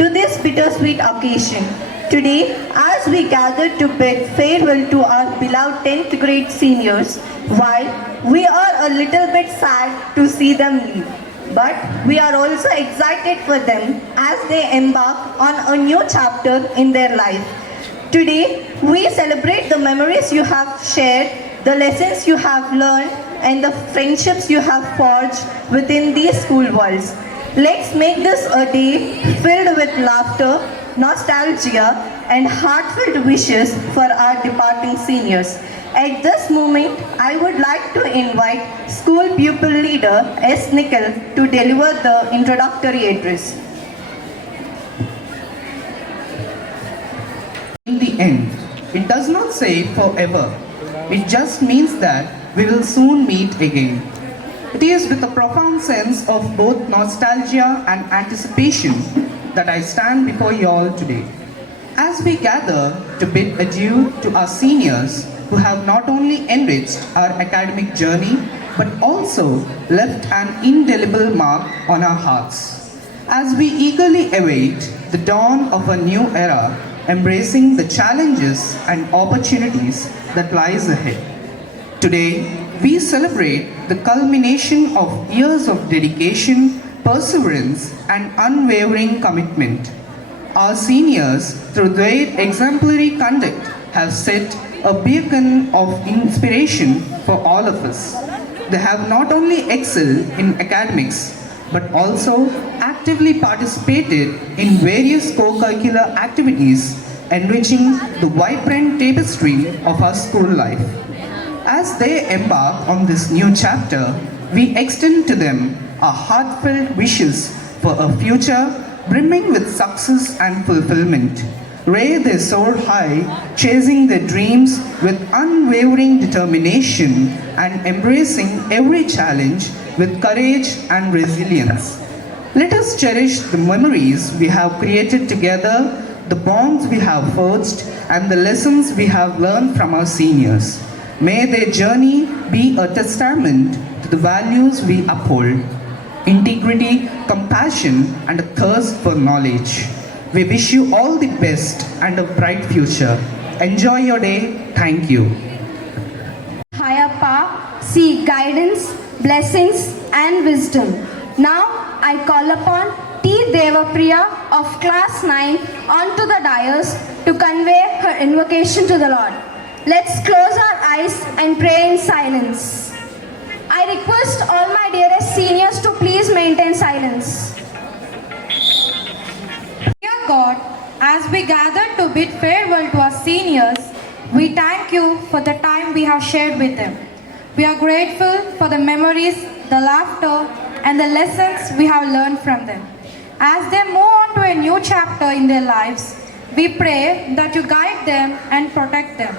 to this bittersweet occasion. Today, as we gather to bid farewell to our beloved 10th grade seniors, while we are a little bit sad to see them leave, but we are also excited for them as they embark on a new chapter in their life. Today, we celebrate the memories you have shared, the lessons you have learned, and the friendships you have forged within these school walls. Let's make this a day filled with laughter, nostalgia, and heartfelt wishes for our departing seniors. At this moment, I would like to invite school pupil leader S. Nikhil to deliver the introductory address. In the end, it does not say forever. It just means that we will soon meet again. It is with a profound sense of both nostalgia and anticipation that I stand before you all today. As we gather to bid adieu to our seniors who have not only enriched our academic journey but also left an indelible mark on our hearts. As we eagerly await the dawn of a new era, embracing the challenges and opportunities that lies ahead. Today, we celebrate the culmination of years of dedication, perseverance, and unwavering commitment. Our seniors, through their exemplary conduct, have set a beacon of inspiration for all of us. They have not only excelled in academics, but also actively participated in various co-curricular activities, enriching the vibrant tapestry of our school life. As they embark on this new chapter, we extend to them our heartfelt wishes for a future brimming with success and fulfillment. May they soar high, chasing their dreams with unwavering determination and embracing every challenge with courage and resilience. Let us cherish the memories we have created together, the bonds we have forged, and the lessons we have learned from our seniors. May their journey be a testament to the values we uphold: integrity, compassion, and a thirst for knowledge. We wish you all the best and a bright future. Enjoy your day. Thank you. Higher power, seek guidance, blessings, and wisdom. Now I call upon T. Devapriya of class 9 onto the dais to convey her invocation to the Lord. Let's close our eyes and pray in silence. I request all my dearest seniors to please maintain silence. Dear God, as we gather to bid farewell to our seniors, we thank you for the time we have shared with them. We are grateful for the memories, the laughter, and the lessons we have learned from them. As they move on to a new chapter in their lives, we pray that you guide them and protect them.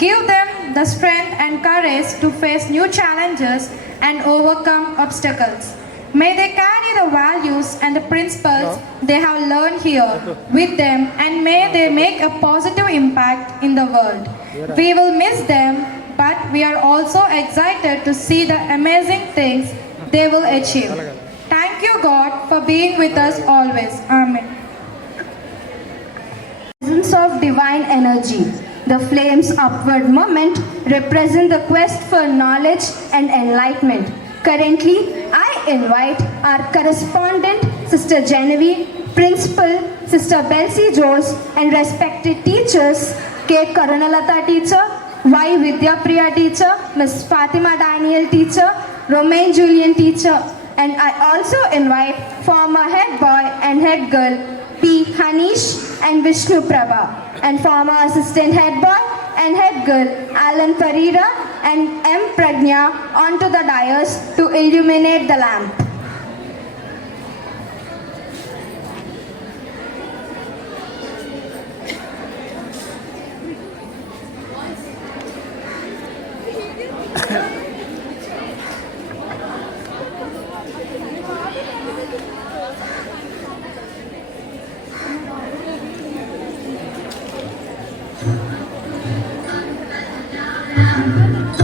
Give them the strength and courage to face new challenges and overcome obstacles. May they carry the values and the principles they have learned here with them, and may they make a positive impact in the world. We will miss them, but we are also excited to see the amazing things they will achieve. Thank you, God, for being with us always. Amen. Presence of divine energy. The flame's upward moment represent the quest for knowledge and enlightenment. Currently, I invite our correspondent, Sister Genevieve, Principal, Sister Belsi Jose, and respected teachers, K. Karunalata teacher, Y. Vidya Priya teacher, Ms. Fatima Daniel teacher, Romain Julian teacher, and I also invite former head boy and head girl, P. Hanish and Vishnu Prabha, and former assistant head boy and head girl, Alan Parira and M. Pragnya onto the dais to illuminate the lamp.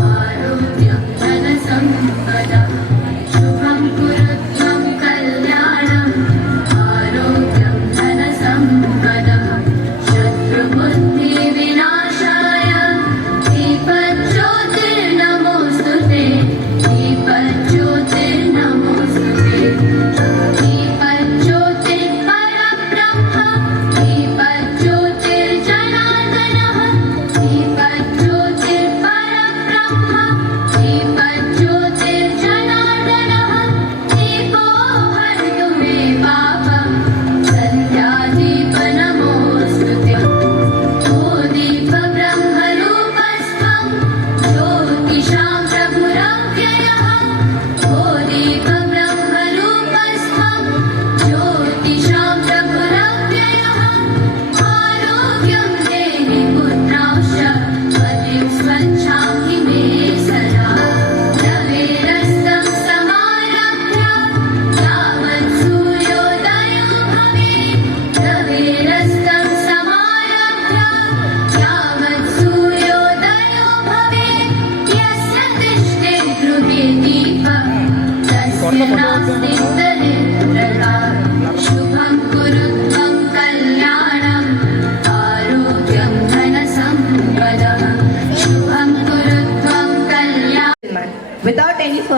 आरोग्य धन संपदा शुभं कुरु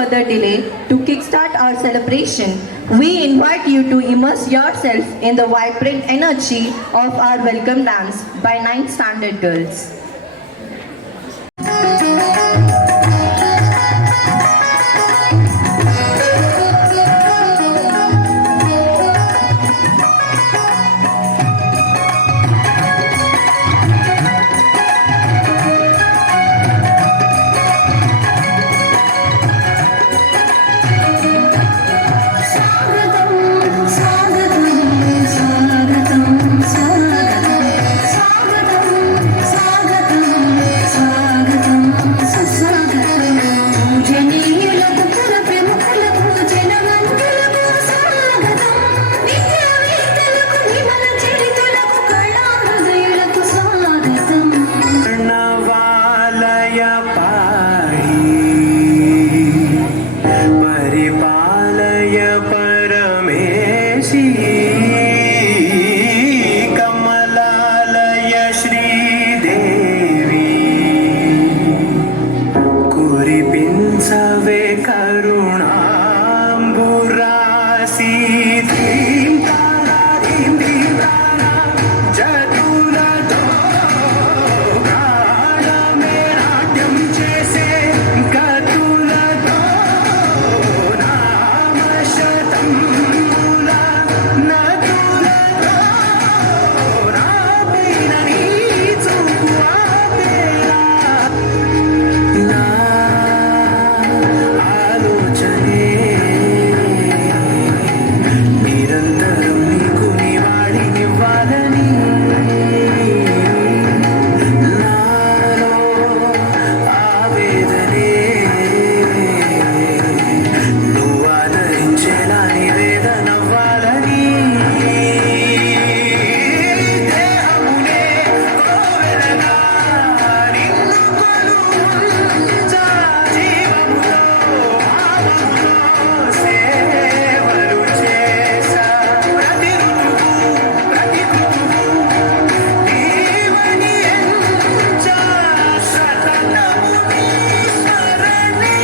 further delay, to kickstart our celebration, we invite you to immerse yourself in the vibrant energy of our welcome dance by 9th standard girls. कर्णवालय पाहि परिपालय परमेशी कमलालय श्रीदेवी कुरिपिंसवे करुणाम्बुरासी धीं तारा धीं धीं तारा जदुलतो गानमे नाट्यं చేసే గతులతో నామశతం మూల నతులతో రాపైన నీ చూపు ఆపేలా నా ఆలోచనే నిరంతరం నీకు నివాళినివ్వాలని నాలో ఆవేదనే నువ్వు ఆదరించేలా నివేదనవ్వాలని దేహమునే కోవెలగా నిన్ను కొలువుంచా జీవములో భావములో సేవలు చేసా ప్రతి ఋతువు ప్రతి కృతువు నీవని ఎంచా సతతము నీ స్మరణే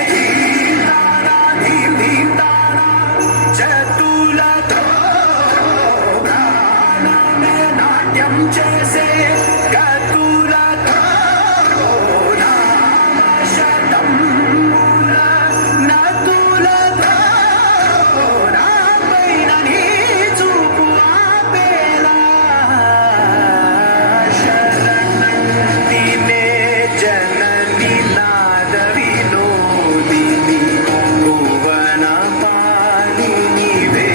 ధీం తారా ధీం ధీం తారా చతులతో గానమే నాట్యం చేసే గతులతో నామశతం మూల నతులతో నాపైన నీ చూపు ఆపేలా శరణంటినే జనని నాద వినోదిని భువన పాలినివే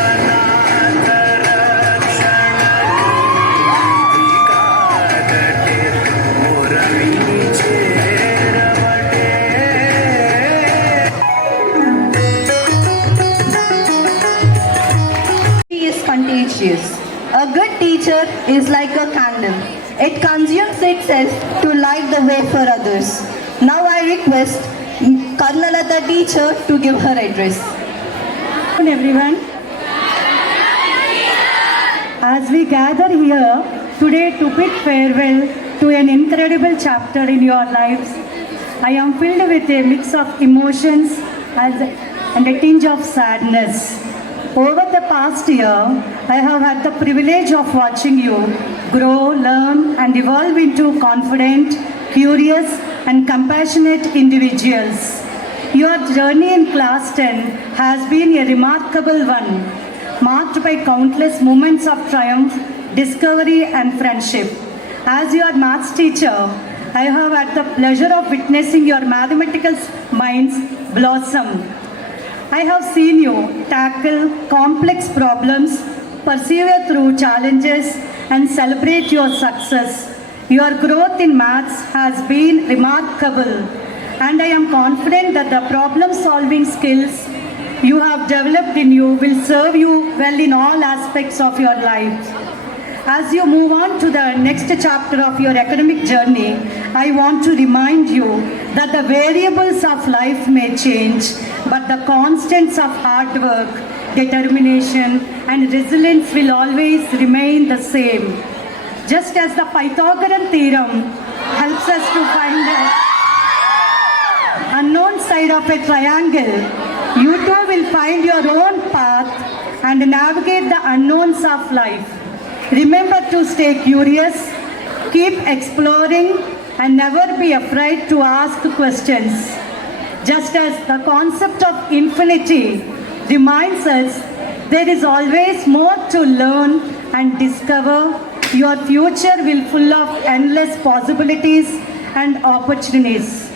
అనాథ రక్షణని కాదటే మొరవిని చేరవటే Is contagious. A good teacher is like a candle. It consumes itself to light the way for others. Now I request Karnalata teacher to give her address. Good everyone. As we gather here today to bid farewell to an incredible chapter in your lives, I am filled with a mix of emotions and a tinge of sadness. Over the past year, I have had the privilege of watching you grow, learn, and evolve into confident, curious, and compassionate individuals. Your journey in class 10 has been a remarkable one, marked by countless moments of triumph, discovery, and friendship. As your maths teacher, I have had the pleasure of witnessing your mathematical minds blossom. I have seen you tackle complex problems, persevere through challenges, and celebrate your success. Your growth in maths has been remarkable, and I am confident that the problem-solving skills you have developed in you will serve you well in all aspects of your life. As you move on to the next chapter of your academic journey, I want to remind you that the variables of life may change, but the constants of hard work, determination, and resilience will always remain the same. Just as the Pythagorean theorem helps us to find the unknown side of a triangle, you too will find your own path and navigate the unknowns of life. Remember to stay curious, keep exploring, and never be afraid to ask questions. Just as the concept of infinity reminds us there is always more to learn and discover, your future will be full of endless possibilities and opportunities.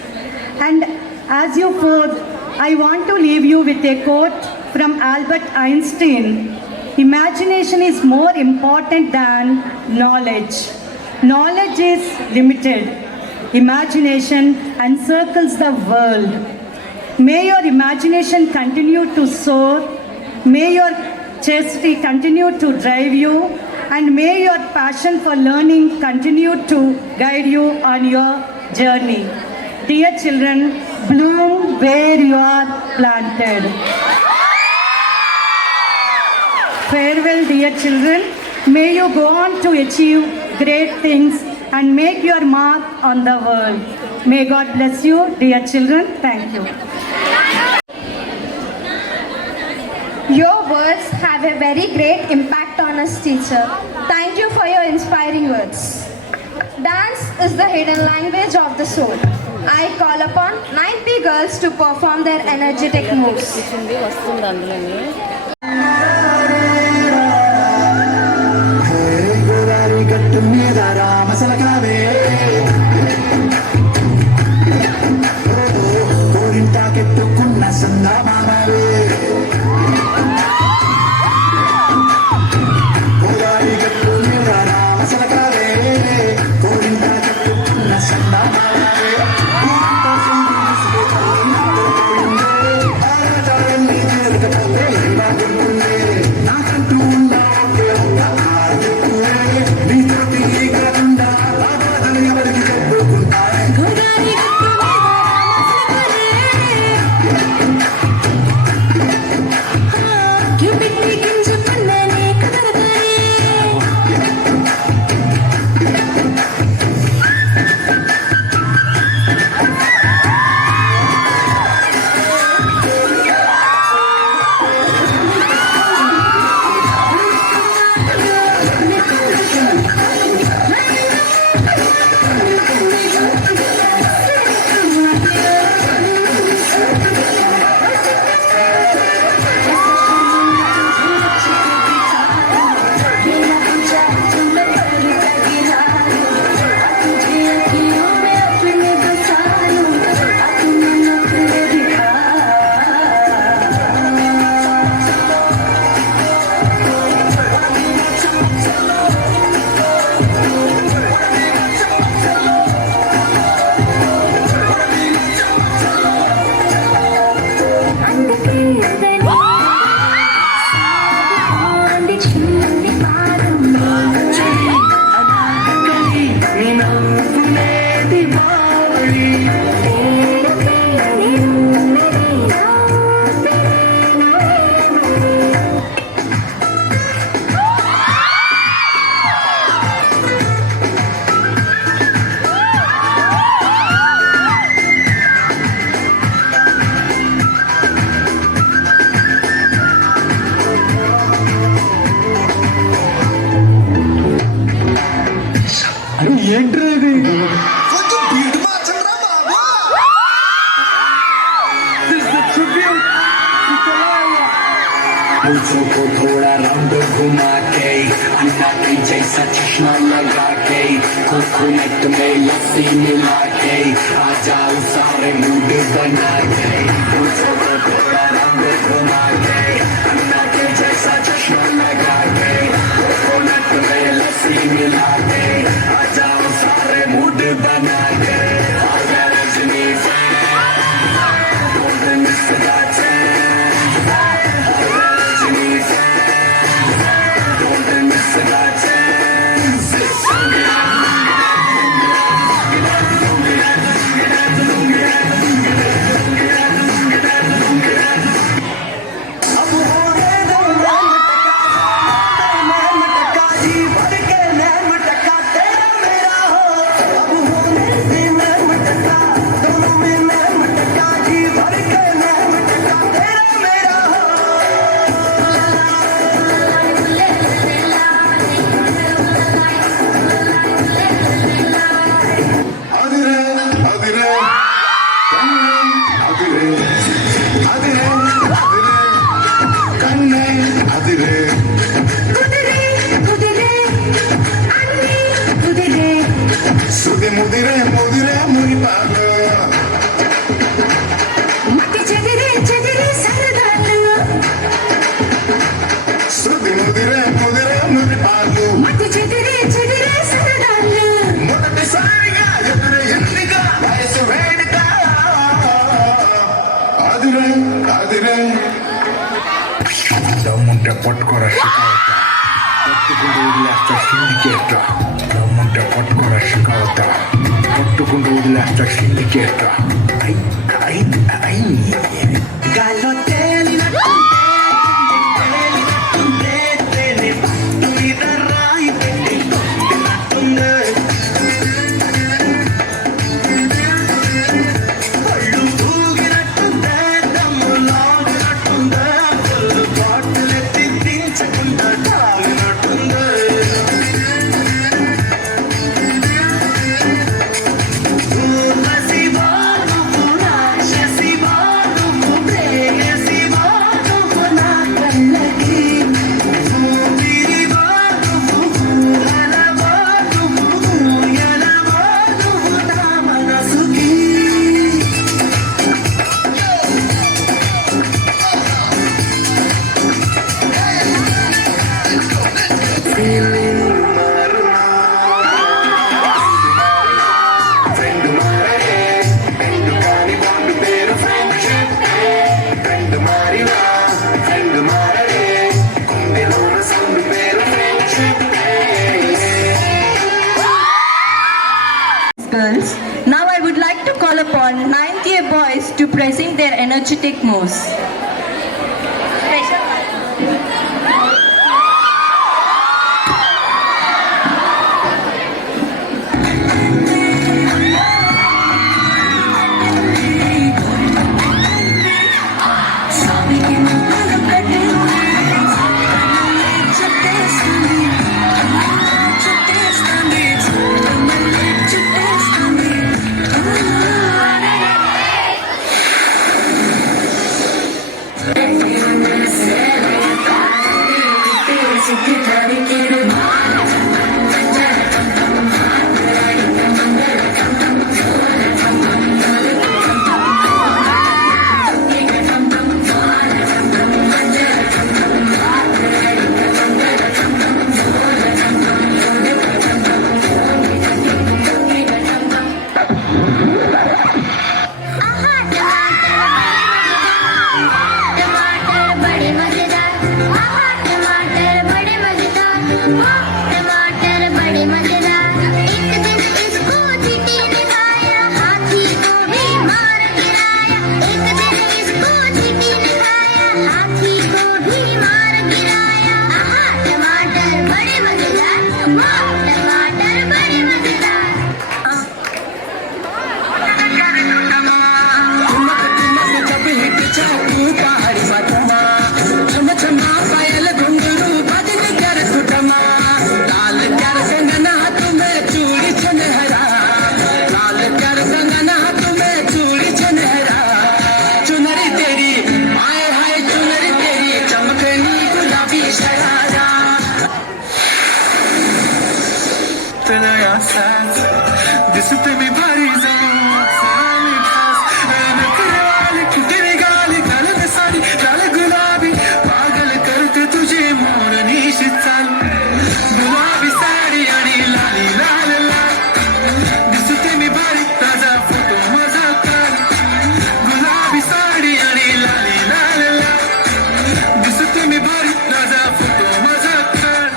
And as you fourth, I want to leave you with a quote from Albert Einstein. Imagination is more important than knowledge. Knowledge is limited. Imagination encircles the world. May your imagination continue to soar. May your chastity continue to drive you. And may your passion for learning continue to guide you on your journey. Dear children, bloom where you are planted. Farewell, dear children. May you go on to achieve great things and make your mark on the world. May God bless you, dear children. Thank you. Your words have a very great impact on us, teacher. Thank you for your inspiring words. Dance is the hidden language of the soul. I call upon 90 girls to perform their energetic moves. Godavari గట్టు మీద రామసలకావే కోరింటాకెట్టుకున్న సంగమావే గోదావరి గట్టు మీద రామసలకావే కోరింటాకెట్టుకున్న సంగమావే నాకంటూ ఉన్న ఒకే ఒక్క నీతోటి కాకుండా నా బాధలు ఎవరికి చెప్పుకుంటాయి ఏంట్రీ కొంచెం బీట్ మార్చండిరా బాబు. पूछो को थोड़ा राउंड घुमा के अन्ना के जैसा चश्मा लगा के कोकोनट में लस्सी मिला के आ जाओ सारे मूड बना के पूछो को थोड़ा राउंड घुमा के अन्ना के जैसा चश्मा लगा के कोकोनट में लस्सी मिला के आ जाओ सारे मूड बना के आ जा रजनी से golden सदा ಶ್ರುತಿ ಮುದಿರೆ ಮುದಿರೆ ಮುರಿಪಾಗ ಮತ್ತೆ ಚೆದಿರೆ ಚೆದಿರೆ ಸರದಾಲು ಶ್ರುತಿ ಮುದಿರೆ ಮುದಿರೆ ಮುರಿಪಾಗ ಮತ್ತೆ ಚೆದಿರೆ ಚೆದಿರೆ ಸರದಾಲು మొదటిసారిగా ఎదురు ఎంపిక వయసు వేడుక అదిరే అదిరే దమ్ముంటే పట్టుకోరా షికావత పట్టుకుంటూ వదిలేస్తా సిండికేట్ దమ్ముంటే పట్టుకోరా షికావత పట్టుకుంటూ వదిలేస్తా సిండికేట్ ఐ ఐ ఐ గాల్లో తేలినట్టు తేలి పట్టు మీద రాయి పెట్టి కొట్టినట్టుంది కళ్ళు ఊగినట్టుందే దమ్ము లాగినట్టుందే ఫుల్ బాటిల్ ఎత్తి దించకుండా తాగినట్టుందే ఊర్వశివా నువ్వు రాక్షసివా నువ్వు ప్రేయసివా నువ్వు నా కళ్ళకి ఊపిరివా నువ్వు ఊహలవా నువ్వు ఊయలవా నువ్వు నా మనసుకి ఫ్రెండ్ మారడే ఫ్రెండ్ కాని బాండ్ పేరు ఫ్రెండ్షిప్ ఫ్రెండ్ మారినా ఫ్రెండ్ మారడే గుండెలోన సౌండ్ పేరు friendship Girls, now I would like to call upon 9th year boys to present their energetic moves. टमाटर बड़े मजेदार आहा टमाटर बड़े मजेदार टमाटर बड़े मजेदार एक दिन इसको चींटी ने खाया हाथी को भी मार गिराया एक दिन इसको चींटी ने खाया हाथी को भी मार गिराया आहा टमाटर बड़े मजेदार टमाटर बड़े मजेदार जब हिट चाकू पहाड़ी मधमा छम छमा पायल घुंघरू बदन कर सुटमा लाल कर कंगना तुम्हें चूड़ी छनहरा लाल कर कंगना तुम्हें चूड़ी छनहरा चुनरी तेरी आए हाय चुनरी तेरी चमकनी गुलाबी शरारा तेरा यार दिसते भी भारी लाल गुलाबी पागल करते तुझे मोरनी चाल गुलाबी साडी आणि लाली लाल लाल दिसते मी बारीक ताजा फोटो माझा काढ गुलाबी साडी आणि लाली लाल लाल दिसते मी बारीक ताजा फोटो माझा काढ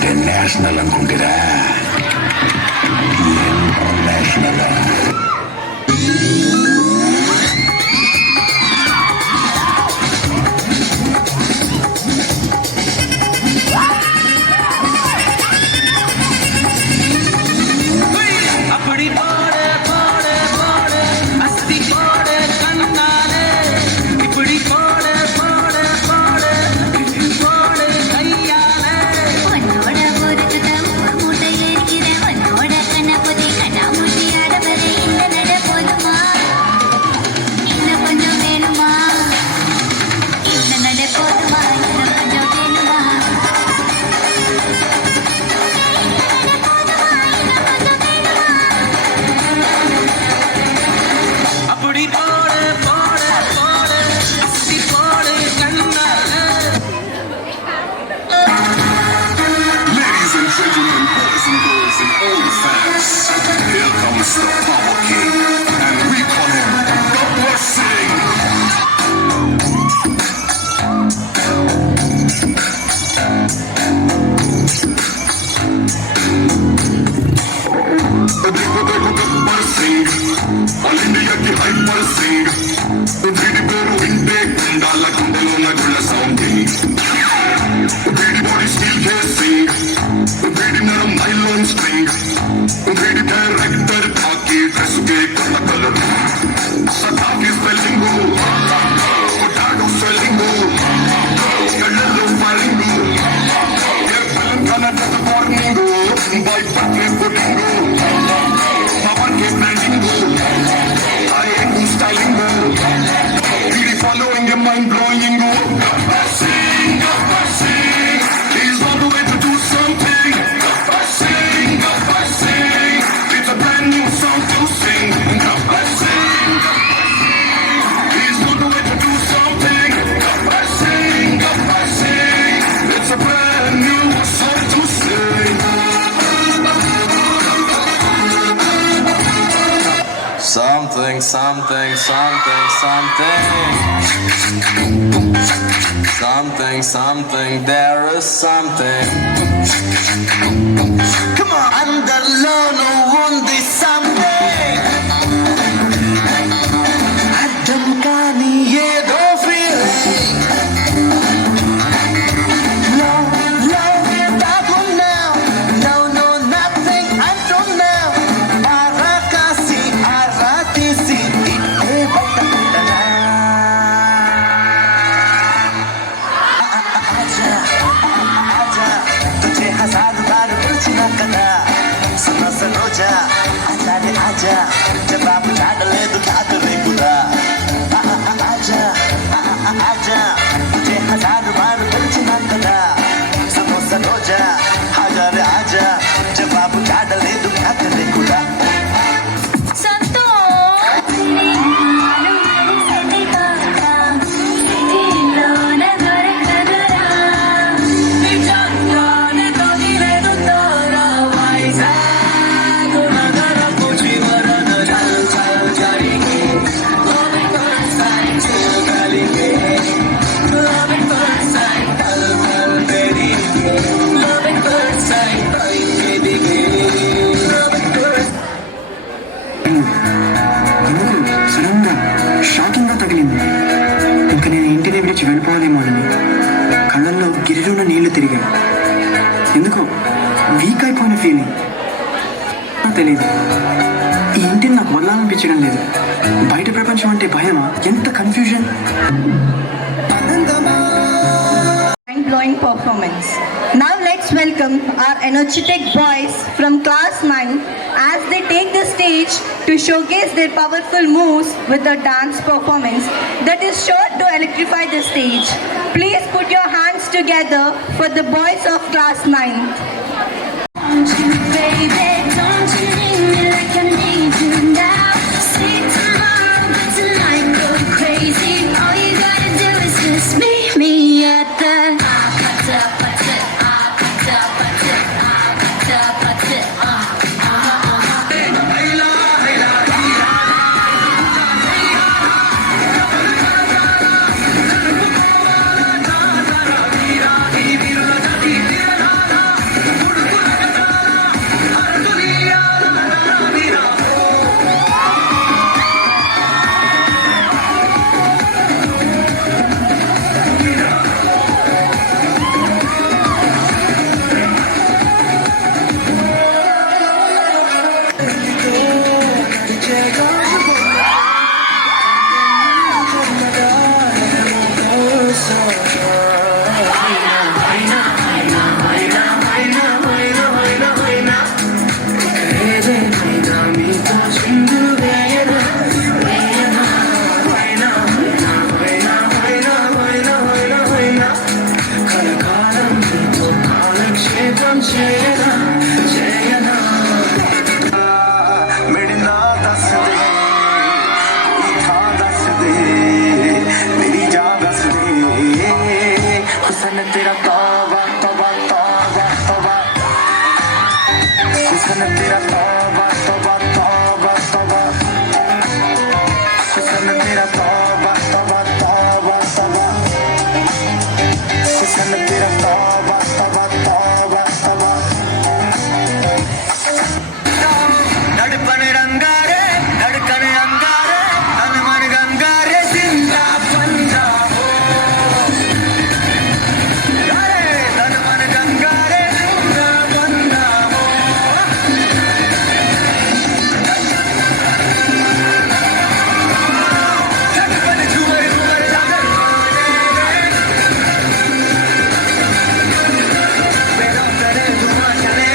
అంటే నేషనల్ అనుకుంటారా ఇంటర్నేషనల్. உன்னோட பொறுத்துட்ட மூட்டை இருக்கிறேன் உன்னோட கண்ணபதி கண்ணாமூச்சி ஆடவரே இந்த நட போதுமா இன்னும் கொஞ்சம் வேணுமா இந்த நட போதுமா இன்னும் கொஞ்சம் வேணுமா அப்படி போடு போடு போடு அசி போடு கண்ணால. Ladies and gentlemen, boys and girls and all the fans, here comes the Power King, and we call him the Blessing. Blessing, all India ki hyper sing, వీడి పేరు వింటే గుండాల గుండెలోన గుళ్ళ సౌండింగ్. వీడి బాడీ స్టీల్ కేసింగ్, వీడి నరం nylon string, వీడి director khaki dress కే కొత్త కలర్, సదాకి స్పెల్లింగ్, పొటాటో స్పెల్లింగ్, కళ్ళల్లో firing, Telangana dress warning, boy పట్లే పుట్టింగ్, పవన్ కే బ్రాండింగ్, ఐ ఎండ్ స్టైలింగ్, వీడి following mind blowing. He's on the way to do something. It's a brand new song to sing. He's on the way to do something. It's a brand new song to sing. Something, something, something, something. Something, something, there is something. Come on. Underలో ఉంది something. అర్థం కాని ఏదో feeling. Love, love, dagunaw. No, no, nothing అంటున్నాw. ఆరాకాసి, ఆరాతీసి, ఇట్టే బయటపడ్డనా. तुझे हजार बार पूछना कदा सुनो सुनो जा आजा रे आजा जब आप झाड़ ले तो क्या करे खुदा आजा आजा तुझे हजार बार पूछना कदा सुनो सुनो जा आजा रे आजा जब आप झाड़ ले तो क्या करे खुदा సడన్గా షాకింగ్గా తగిలింది. ఇంక నేను ఇంటిని విడిచి వెళ్ళిపోవాలేమోనని కళ్ళల్లో గిరిజున నీళ్లు తిరిగాయి. ఎందుకో వీక్ అయిపోయిన ఫీలింగ్. నాకు తెలియదు, ఈ ఇంటిని నాకు వదలాలనిపించడం లేదు. బయట ప్రపంచం అంటే భయమా? ఎంత confusion. Mind-blowing performance. Now let's welcome our energetic boys from class 9 as they take the stage to showcase their powerful moves with a dance performance that is sure to electrify the stage. Please put your hands together for the boys of class 9. Baby, don't you need me like I need you now? Say tomorrow, but tonight go crazy. All you gotta do is just meet me at the చేయనా చేయనా मेरी ना दस दे कोई था दस दे मेरी जान दस दे हुसन तेरा तौबा तौबा तौबा तौबा हुसन तेरा तौबा तौबा तौबा तौबा हुसन तेरा तौबा तौबा तौबा तौबा हुसन तेरा तौबा तौबा तौबा तौबा నడుపని రంగారే నడుకని అంగారే హనుమని గంగారే సింగా పంజాబో అరే హనుమని గంగారే సింగా పంజాబో నడుపని జువరి జువరి జాగర్ వేదోతరే దుమాచనే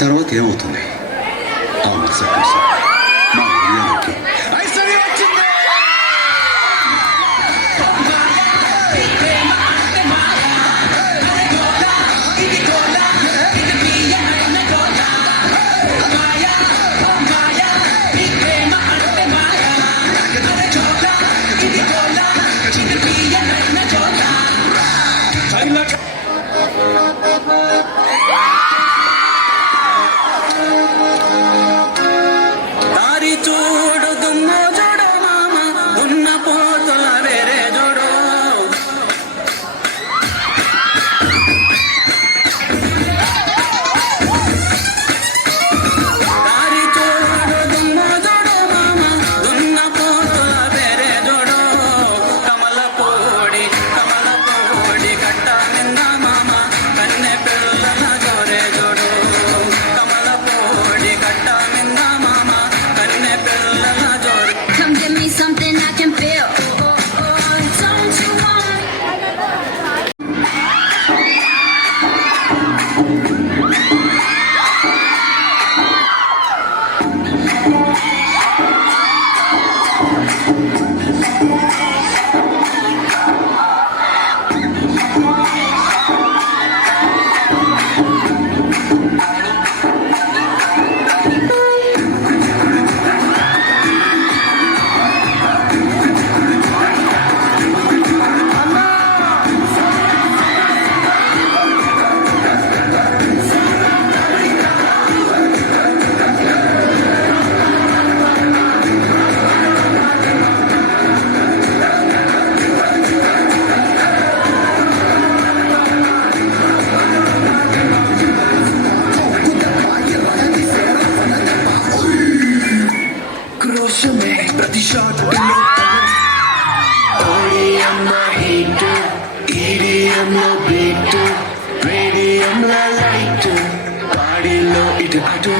తర్వాత ఏమవుతుంది ఆ మరుసటి రోజు మా ఊళ్ళోకి ఐశ్వర్య వచ్చింది. దారి చూడు దుమ్ము చూడు మామ దున్న పోతుల వేరే చూడు దారి చూడు దుమ్ము చూడు మామ దున్న పోతుల వేరే చూడు కమల పొడి కట్ట నింద మామ కన్నె పిల్లల జోరే చూడు కమల పొడి కట్ట నింద మామ కన్నె పిల్లల జోరే Come give me something I can feel. Don't you want? క్రోష మే ప్రతి షాట్ ఓడిఎం లో హిట్ ఈడిఎం లో బీట్ రేడియం లో లైట్ బాడీలో ఇటు అటు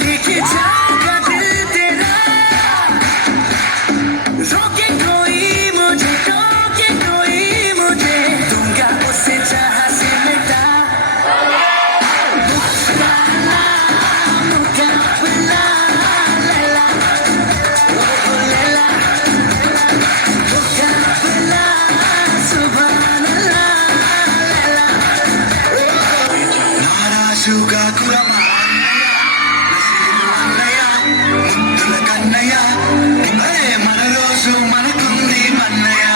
लेके जाएगा दिल तेरा रोके कोई मुझे टोके कोई मुझे दूंगा उसे जहां से मिटा मुकाबला लैला ओ लैला मुकाबला सुभान अल्लाह लैला नाराजुगा कुरमा కన్నయ్య మన రోజు మనకుంది మన్నయ్య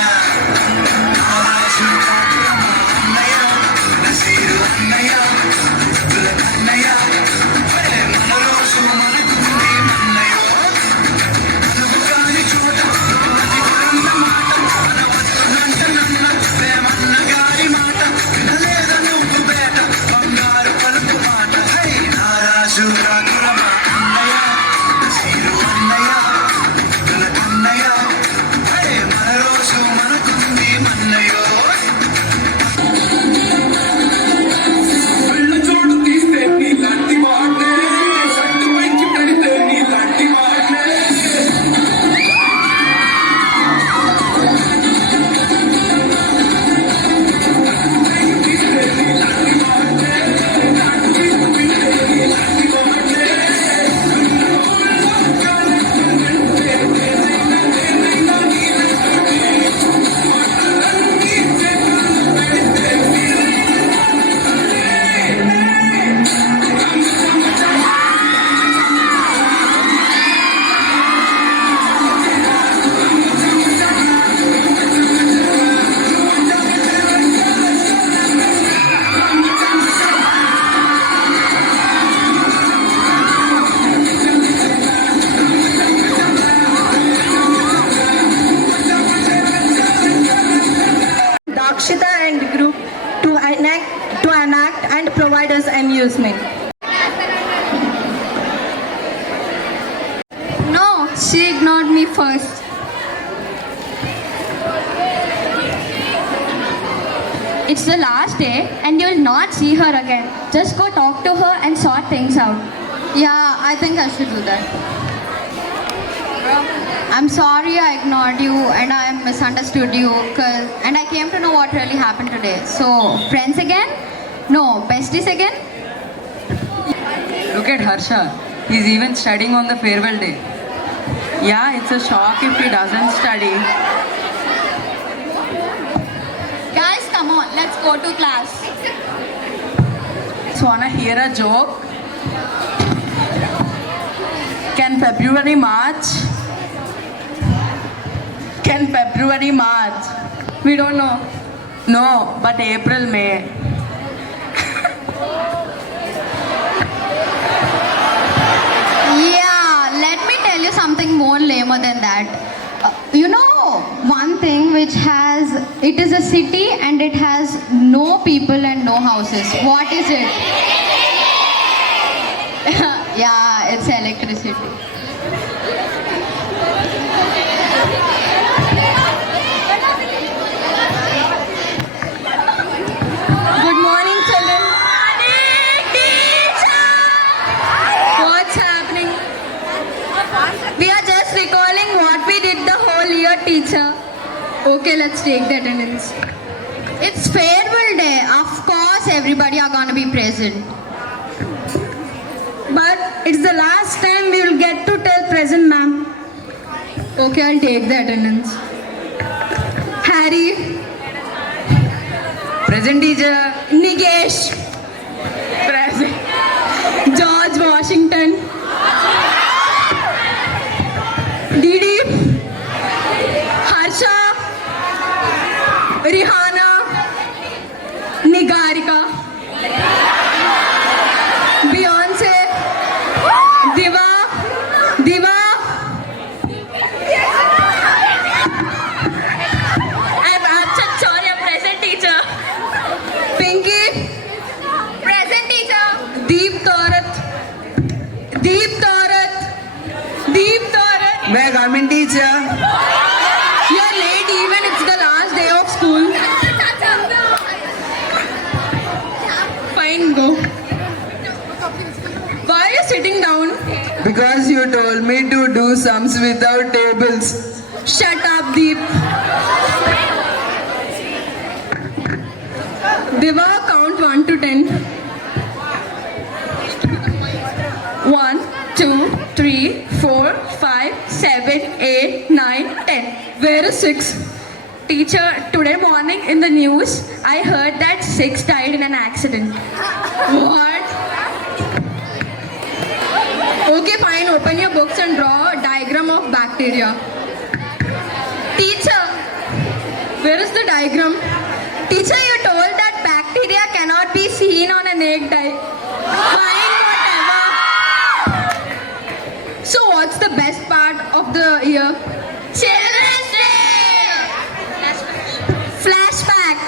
అన్నయ్య నసీరు అన్నయ్య కన్నయ్య మన రోజు మనకుంది మన్నయ్య మనకు కాని చోట అది కొరన్న మాట మన వస్తున్నంట నన్న ప్రేమన్న గారి మాట వినలేద నువ్వు బేట బంగారు పలుకు మాట నారాజు రాకురమా అన్నయ్య నసీరు అన్నయ్య కన్నయ్య మన రోజు మనకుంది మన్నయ్యో చోటు తీస్తే నీ లాంటి వాడే సట్టు పెంచి పెడితే నీ లాంటి వాడే తీస్తే నీ లాంటి వాడే and use me. No, she ignored me first. It's the last day and you'll not see her again. Just go talk to her and sort things out. Yeah, I think I should do that. I'm sorry I ignored you and I misunderstood you and I came to know what really happened today. So, friends again? No, besties again? Look at Harsha. He's even studying on the farewell day. Yeah, it's a shock if he doesn't study. Guys, come on, let's go to class. So, wanna hear a joke? Can February March? Can February March? We don't know. No, but April May. Yeah, let me tell you something more lamer than that. You know, one thing which it is a city and it has no people and no houses. What is it? Yeah, it's electricity. Good morning, children. What's happening? We are just recalling what we did the whole year, teacher. Okay, let's take the attendance. It's farewell day. Of course, everybody are gonna be present. But it's the last time we will get to tell present, ma'am. Okay, I'll take the attendance. Harry. Present, teacher. Nigesh. Present. George Washington. Didi. Harsha. Rihanna. Nigarika. Beyonce. Diva. I'm absent, sorry, I'm present, teacher. Pinky. Present, teacher. Deep Taurat. May I come in, teacher? You're late even, it's the last day of school. Fine, go. Why are you sitting down? Because you told me to do sums without tables. Shut up, Deep. Diva, count 1 to 10. 1, 2, 3, 4, 5, 7, 8, 9, 10. Where is 6? Teacher, today morning in the news, I heard that 6 died in an accident. What? Okay, fine. Open your books and draw a diagram of bacteria. Teacher, where is the diagram? Teacher, you told that bacteria cannot be seen on a naked eye. Fine, whatever. So, what's the best part of the year? Children's Day! Flashback.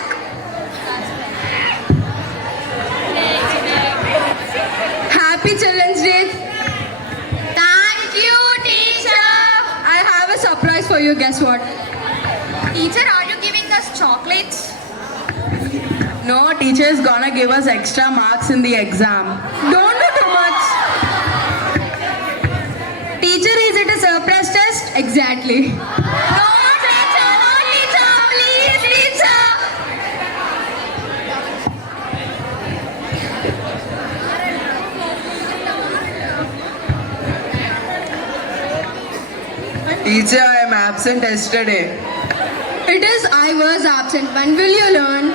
Happy Children's Day. Thank you, teacher. I have a surprise for you. Guess what? Teacher, are you giving us chocolates? No, teacher is gonna give us extra marks in the exam. Don't do too much. Teacher, is it a surprise test? Exactly. No, teacher, please, teacher. Teacher, I am absent yesterday. It is I was absent. When will you learn?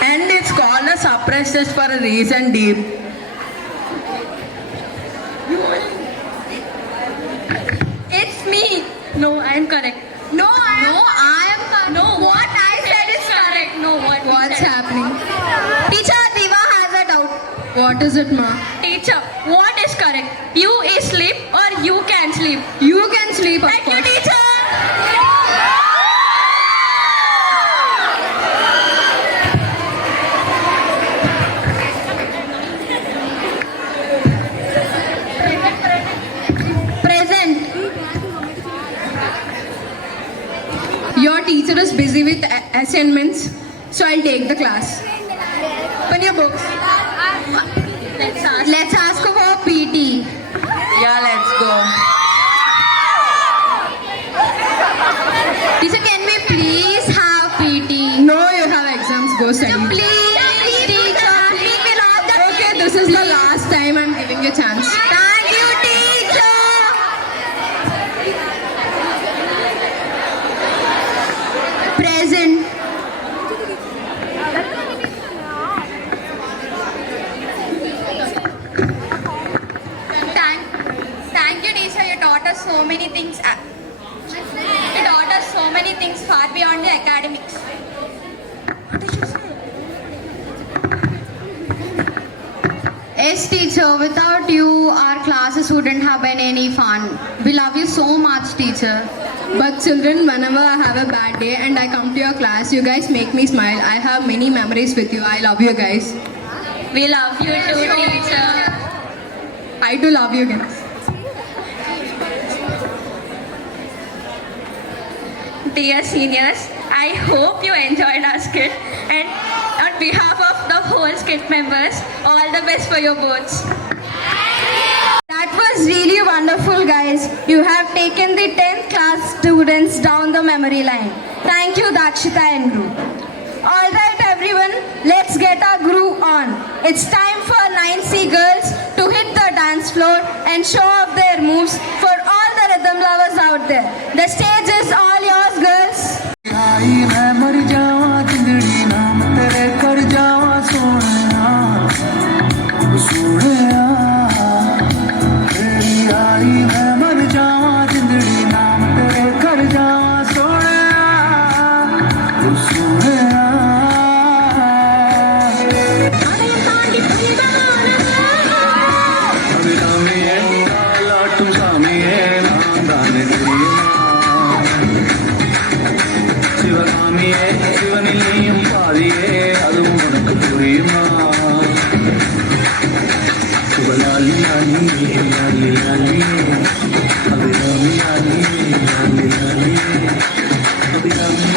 And it's called a surprise test for a reason, Deep. It's me. No, I am correct. No, I am correct. No, what I said is correct. No, what's happening? Teacher, Diva has a doubt. What is it, ma? Teacher, what is correct? You is sleep or you can sleep? You can sleep, of course. Thank you, teacher. with assignments, so I'll take the class. Open your books. Let's ask for PT. Yeah, let's go. Teacher, can we please have PT? No, you have exams. Go study. So please, teacher, we will all the Okay, this is the last time I'm giving you a chance. Thank you, teacher. Present. Thank you, teacher. You taught us so many things. You taught us so many things far beyond the academics. Yes, teacher. Without you, our classes wouldn't have been any fun. We love you so much, teacher. But children, whenever I have a bad day and I come to your class, you guys make me smile. I have many memories with you. I love you guys. We love you too, teacher. I too love you guys. Dear seniors, I hope you enjoyed our skit, and on behalf of the whole skit members, all the best for your boards. That was really wonderful, guys. You have taken the 10th class students down the memory line. Thank you, Dakshita and group. All right, everyone, let's get our groove on. It's time for 9C girls to hit the dance floor and show off their moves for all the rhythm lovers out there. The stage is all yours, girls. मैं मर जावा जिंदड़ी नाम तेरे कर जावा सोनिया सोनिया तेरी आई मैं मर जावा जिंदड़ी नाम तेरे कर जावा सोनिया सोनिया लाटू सामी नांदाने சிவகாமியே சிவனிலையும் பாதியே அதுவும் உனக்கு புரியுமா சுபலாலி லாலி லாலி லாலி அபிராமி லாலி லாலி லாலி அபிராமி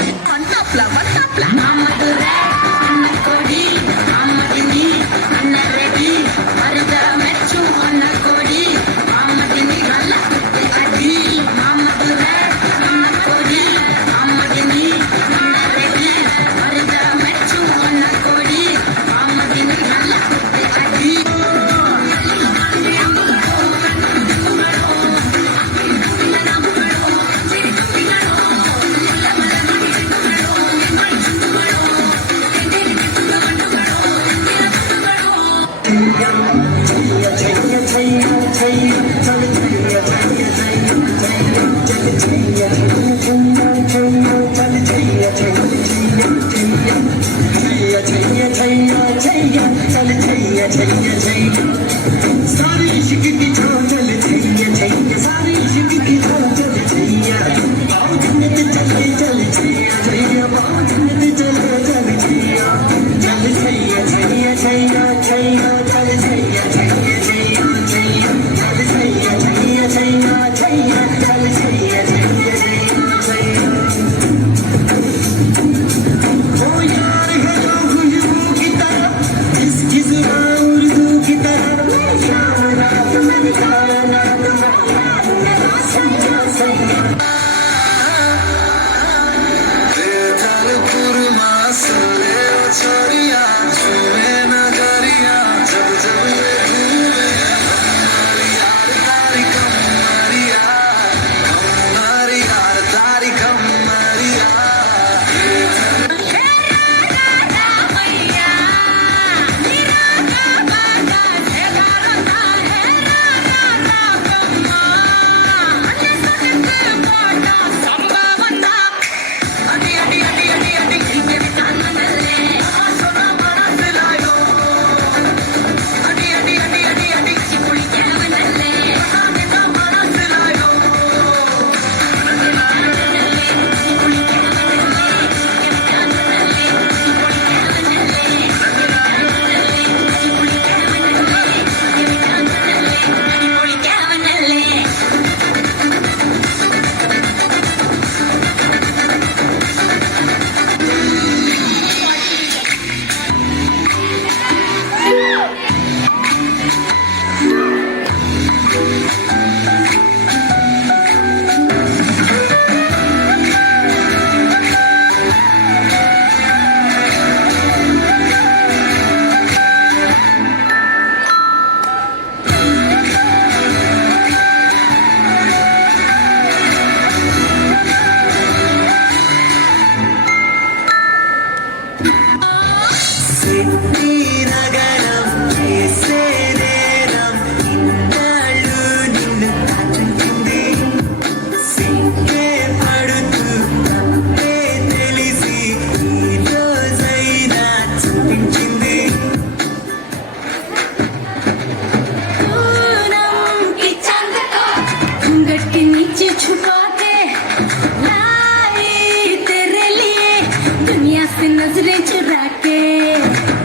सारी इश्क की छाँव चल छैया छैया सारी इश्क की छाँव चल छैया आओ जन्नत चले चल छैया छैया आओ जन्नत चले चल छैया चल छैया छैया छैया छैया चल छैया छैया छैया छैया चल छैया छैया छैया छैया चल छैया छैया छैया ओ यार है जो खुशबू की तरह इसकी जुबान उर्दू की तरह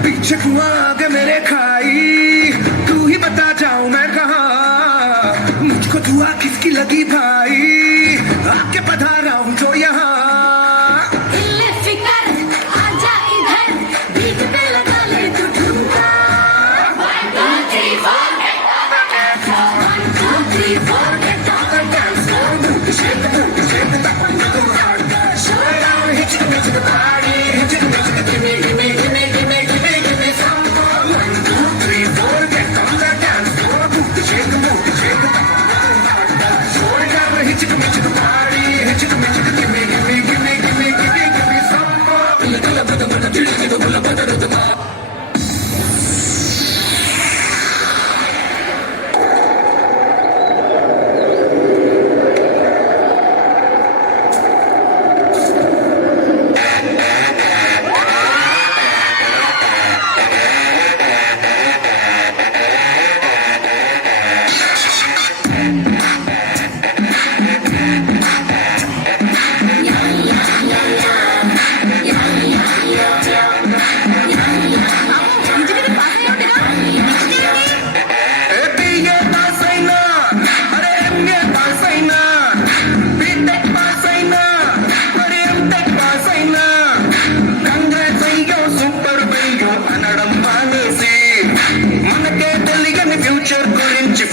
पीछे कुआं आगे मेरे खाई, तू ही बता जाऊं मैं कहाँ, मुझको दुआ किसकी लगी भाई, आके पधारा हूं जो यहाँ।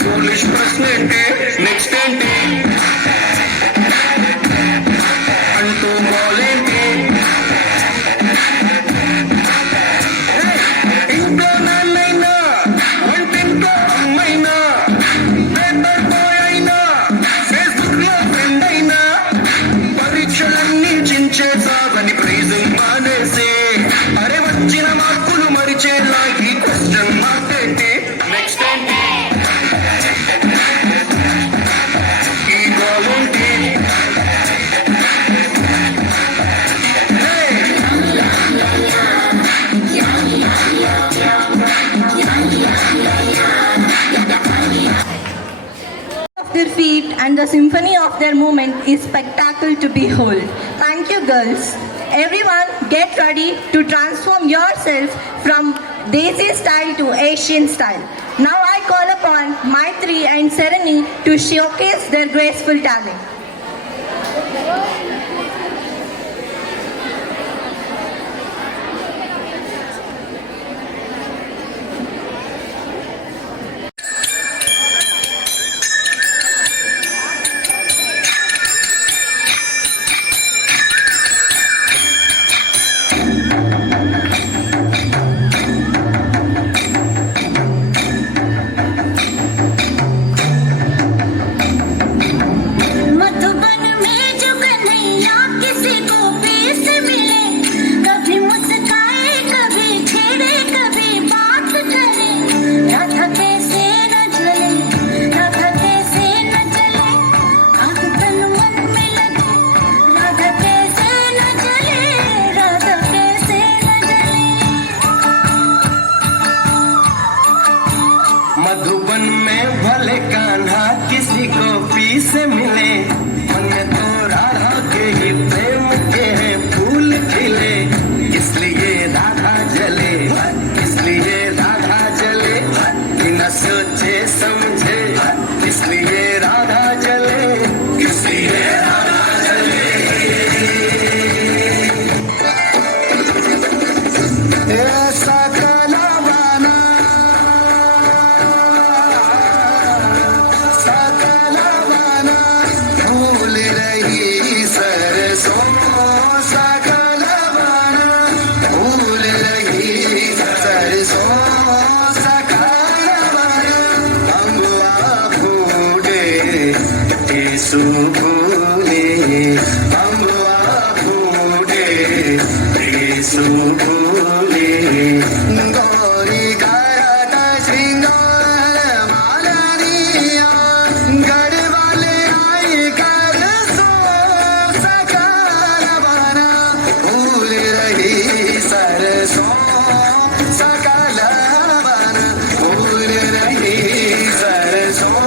Foolish person, next అంటూ మోలేంటి ఇంట్లో నాన్నైనా వంటింట్లో అమ్మైనా పేపర్ బాయ్ అయినా ఫేస్బుక్ లో ఫ్రెండ్ అయినా పరీక్షలన్నీ చించేసావని ప్రైజింగ్ మానేసి అరే వచ్చిన మార్కులు మరిచేలా ఈ క్వశ్చన్ మార్క్ ఏంటి నెక్స్ట్ ఏంటి Their feet and the symphony of their movement is spectacle to behold. Thank you, girls. Everyone, get ready to transform yourself from Desi style to Asian style. Now I call upon Maitri and Sereni to showcase their graceful talent. Madhuban में भले कान्हा किसी को P से मिले, मन तो राधा के ही प्रेम के हैं फूल खिले, इसलिए राधा जले, इसलिए राधा जले, बिना सोचे समझे, इसलिए राधा जले, इसलिए राधा जले। ऐसा काला बाना फूले अम्बुआ फूटे येसु फूले गौरी करत श्रृंगार मालनिया गढ़वाले आई कर सो सकल बना फूल रही सरसों सकल बना फूल रही सरसों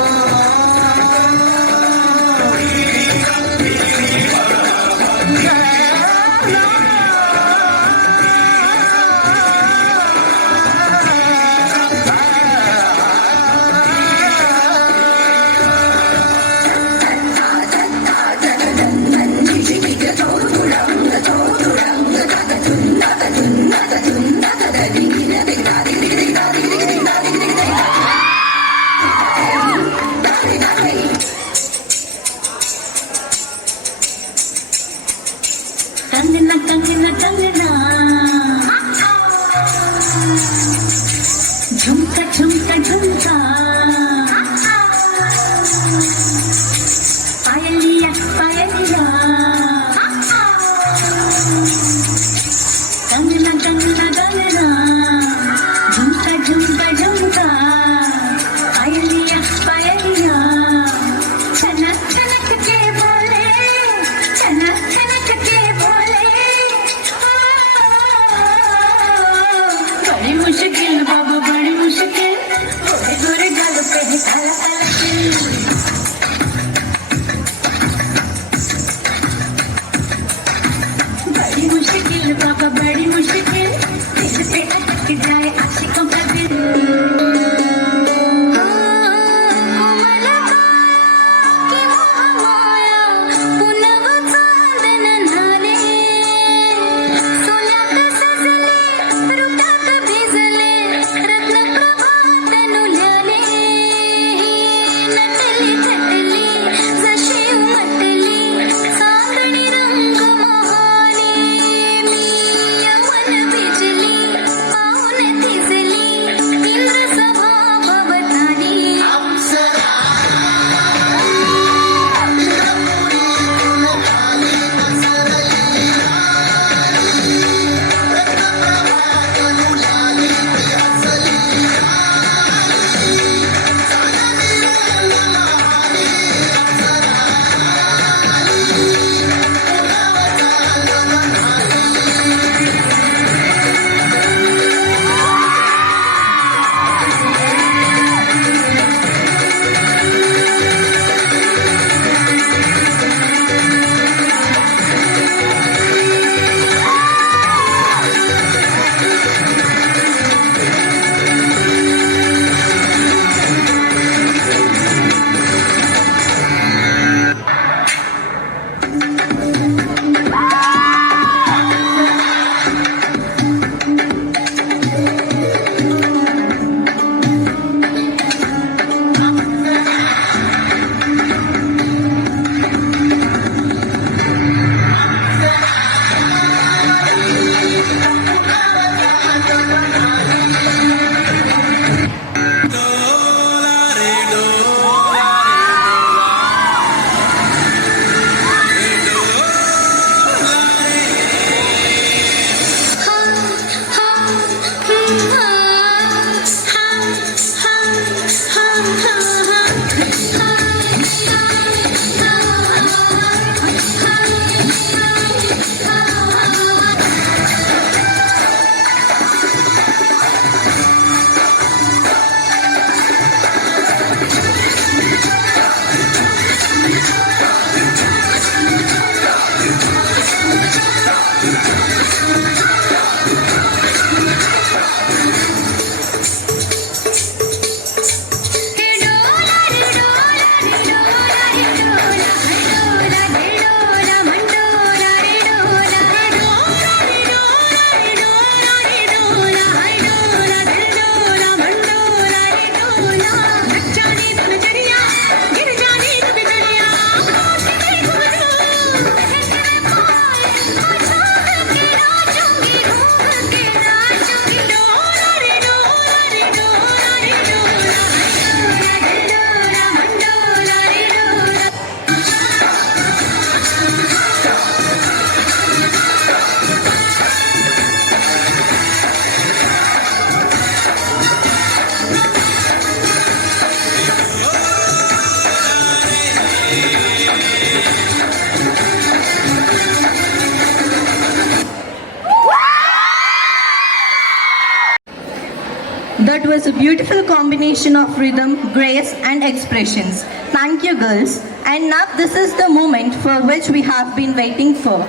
beautiful combination of rhythm, grace, and expressions. Thank you, girls. And now this is the moment for which we have been waiting for.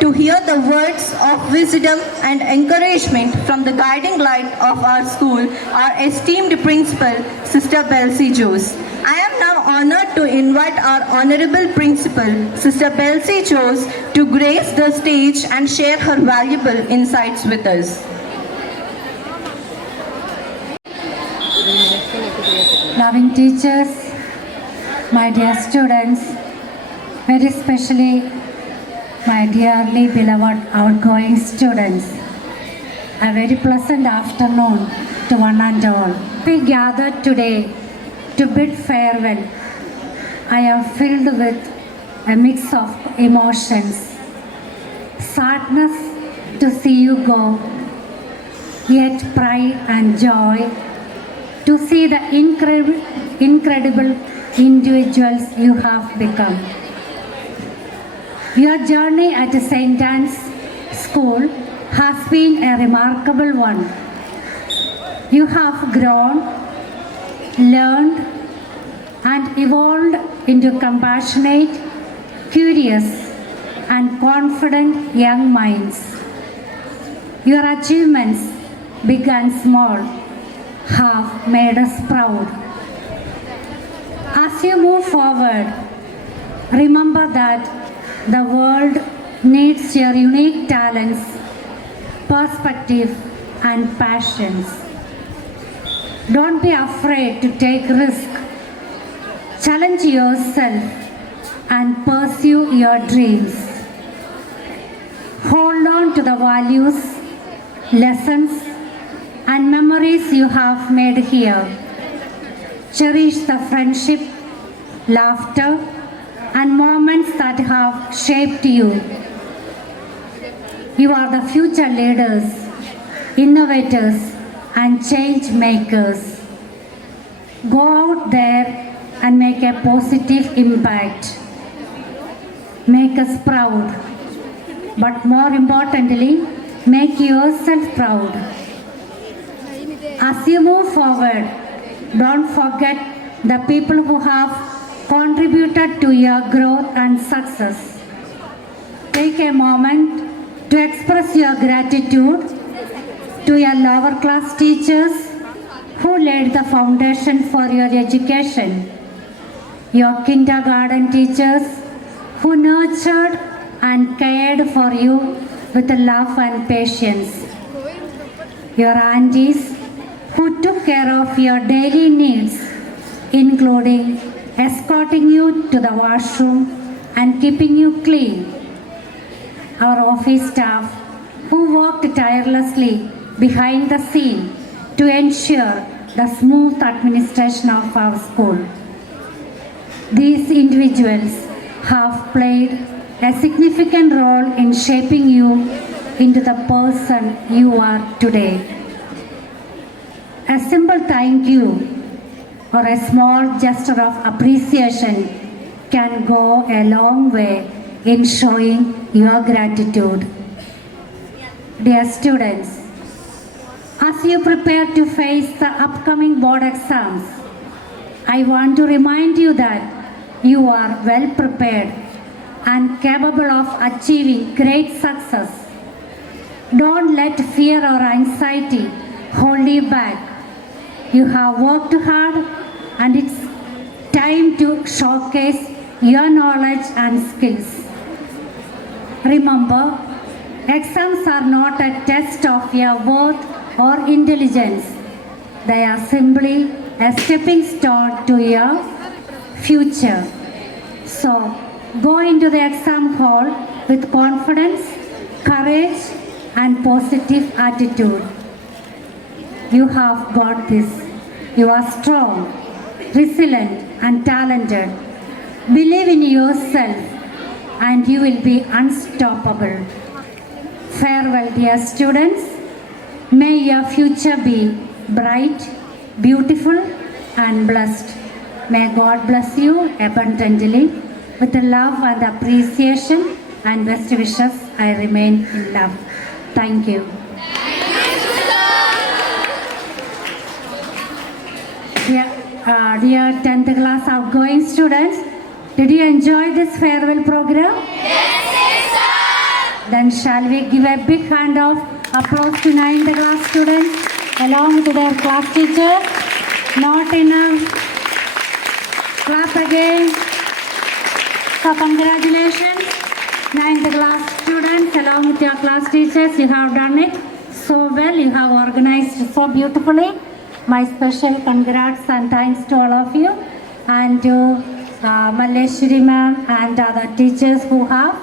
To hear the words of wisdom and encouragement from the guiding light of our school, our esteemed principal, Sister Belsie Jose. I am now honored to invite our honorable principal, Sister Belsie Jose, to grace the stage and share her valuable insights with us. Loving teachers, my dear students, very especially my dearly beloved outgoing students, a very pleasant afternoon to one and all. We gathered today to bid farewell. I am filled with a mix of emotions. Sadness to see you go, yet pride and joy to see the incredible individuals you have become. Your journey at St. Anne's School has been a remarkable one. You have grown, learned, and evolved into compassionate, curious, and confident young minds. Your achievements, big and small, have made us proud. As you move forward, remember that the world needs your unique talents, perspective, and passions. Don't be afraid to take risk. Challenge yourself and pursue your dreams. Hold on to the values, lessons, and memories you have made here. Cherish the friendship, laughter, and moments that have shaped you. You are the future leaders, innovators, and change makers. Go out there and make a positive impact. Make us proud, but more importantly, make yourself proud. As you move forward, don't forget the people who have contributed to your growth and success. Take a moment to express your gratitude to your lower class teachers who laid the foundation for your education, your kindergarten teachers who nurtured and cared for you with love and patience, your aunties who took care of your daily needs, including escorting you to the washroom and keeping you clean. Our office staff who worked tirelessly behind the scene to ensure the smooth administration of our school. These individuals have played a significant role in shaping you into the person you are today. A simple thank you or a small gesture of appreciation can go a long way in showing your gratitude. Dear students, as you prepare to face the upcoming board exams, I want to remind you that you are well prepared and capable of achieving great success. Don't let fear or anxiety hold you back. You have worked hard and it's time to showcase your knowledge and skills. Remember, exams are not a test of your worth or intelligence. They are simply a stepping stone to your future. So, go into the exam hall with confidence, courage, and positive attitude. You have got this. You are strong, resilient, and talented. Believe in yourself and you will be unstoppable. Farewell, dear students. May your future be bright, beautiful, and blessed. May God bless you abundantly. With love and appreciation and best wishes, I remain in love. Thank you. Dear 10th class outgoing students, did you enjoy this farewell program? Yes, sister. Then shall we give a big hand of applause to 9th class students along with their class teacher? Not enough. Clap again. So congratulations 9th class students along with your class teachers. You have done it so well. You have organized so beautifully. My special congrats and thanks to all of you and to Malleshwari ma'am and other teachers who have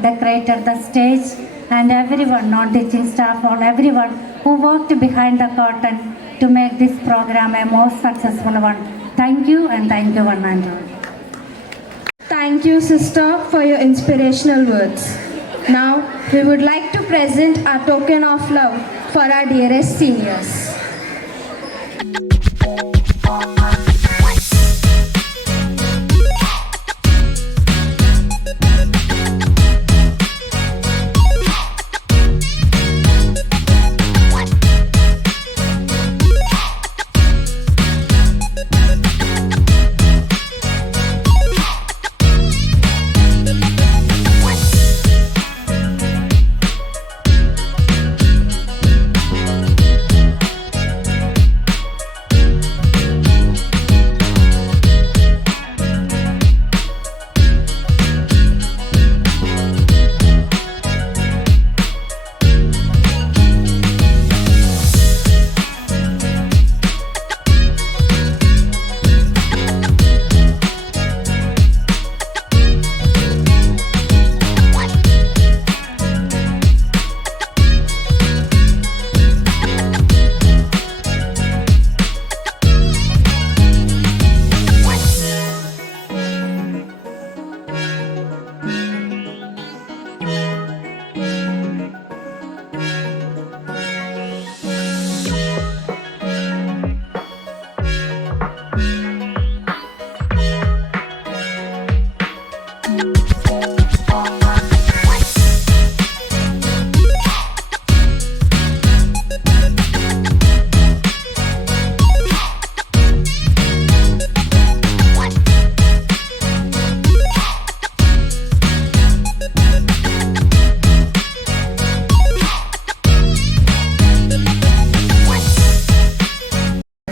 decorated the stage and everyone, non-teaching staff, all everyone who worked behind the curtain to make this program a most successful one. Thank you and thank you one and all. Thank you, sister, for your inspirational words. Now, we would like to present our token of love for our dearest seniors.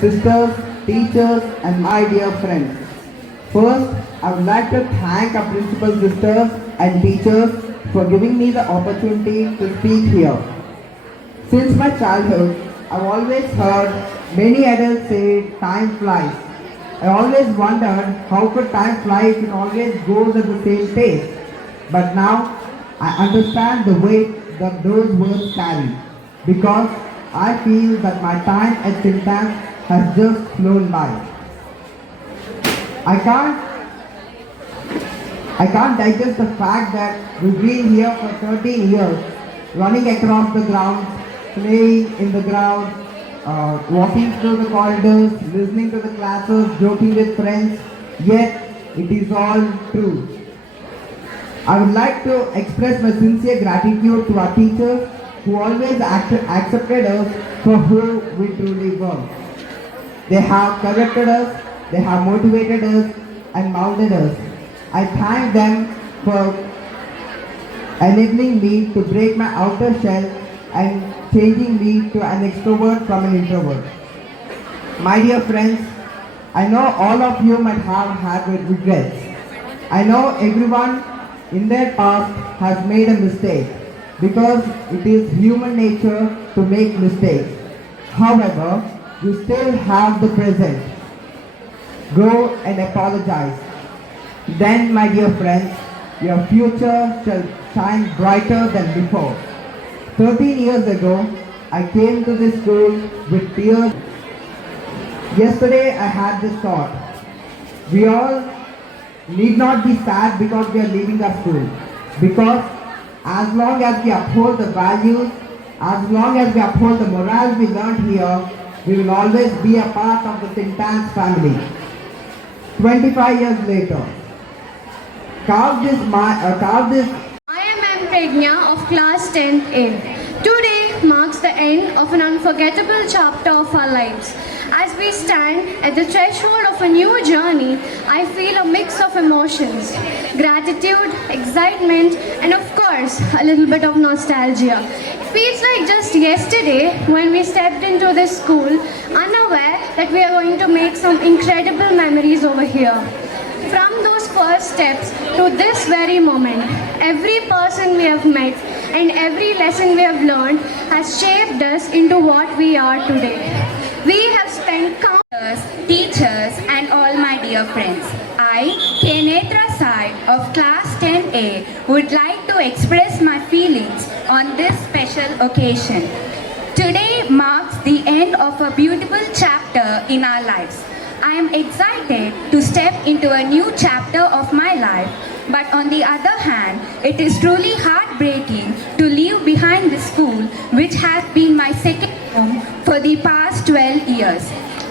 Sisters, teachers, and my dear friends. First, I would like to thank our principal sisters and teachers for giving me the opportunity to speak here. Since my childhood, I've always heard many adults say time flies. I always wondered how could time fly if it always goes at the same pace. But now, I understand the weight that those words carry. Because I feel that my time at St. Anne's has just flown by. I can't digest the fact that we've been here for 13 years, running across the grounds, playing in the ground, walking through the corridors, listening to the classes, joking with friends, yet it is all true. I would like to express my sincere gratitude to our teachers who always accepted us for who we truly were. They have corrected us, they have motivated us and molded us. I thank them for enabling me to break my outer shell and changing me to an extrovert from an introvert. My dear friends, I know all of you might have had regrets. I know everyone in their past has made a mistake because it is human nature to make mistakes. However, you still have the present. Go and apologize. Then, my dear friends, your future shall shine brighter than before. 13 years ago, I came to this school with tears. Yesterday, I had this thought. We all need not be sad because we are leaving our school. Because as long as we uphold the values, as long as we uphold the morals we learned here, we will always be a part of the St. Anne's family. 25 years later, carve this. I am M. Pragna of class 10A. Today marks the end of an unforgettable chapter of our lives. As we stand at the threshold of a new journey, I feel a mix of emotions: gratitude, excitement, and of course, a little bit of nostalgia. It feels like just yesterday when we stepped into this school, unaware that we are going to make some incredible memories over here. From those first steps to this very moment, every person we have met and every lesson we have learned has shaped us into what we are today. We have spent countless teachers and all my dear friends. I, Kenetra Sai of class 10A, would like to express my feelings on this special occasion. Today marks the end of a beautiful chapter in our lives. I am excited to step into a new chapter of my life, but on the other hand, it is truly heartbreaking to leave behind the school which has been my second home for the past 12 years.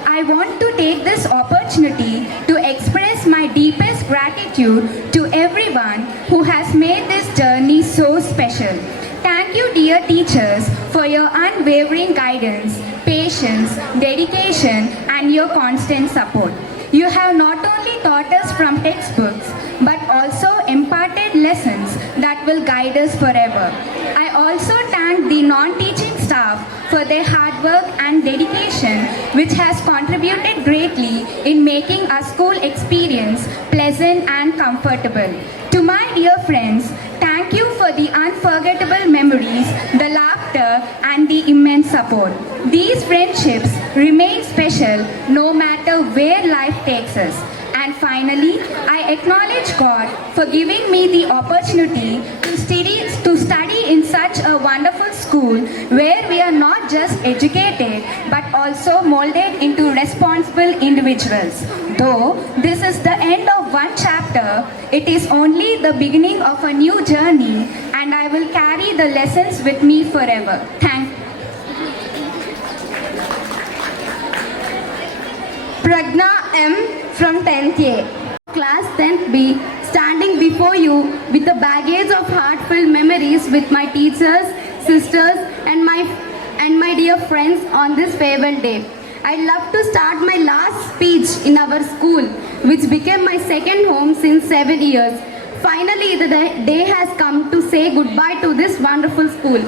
I want to take this opportunity to express my deepest gratitude to everyone who has made this journey so special. Thank you, dear teachers, for your unwavering guidance, patience, dedication, and your constant support. You have not only taught us from textbooks, but also imparted lessons that will guide us forever. I also thank the non-teaching staff for their hard work and dedication, which has contributed greatly in making our school experience pleasant and comfortable. To my dear friends, thank you for the unforgettable memories, the laughter, and the immense support. These friendships remain special no matter where life takes us. And finally, I acknowledge God for giving me the opportunity to study in such a wonderful school where we are not just educated but also molded into responsible individuals. Though this is the end of one chapter, it is only the beginning of a new journey, and I will carry the lessons with me forever. Thank you. Pragna M. from 10th A. Class 10th B, standing before you with the baggage of heartfelt memories with my teachers, sisters, and my dear friends on this farewell day. I'd love to start my last speech in our school, which became my second home since 7 years. Finally, the day has come to say goodbye to this wonderful school.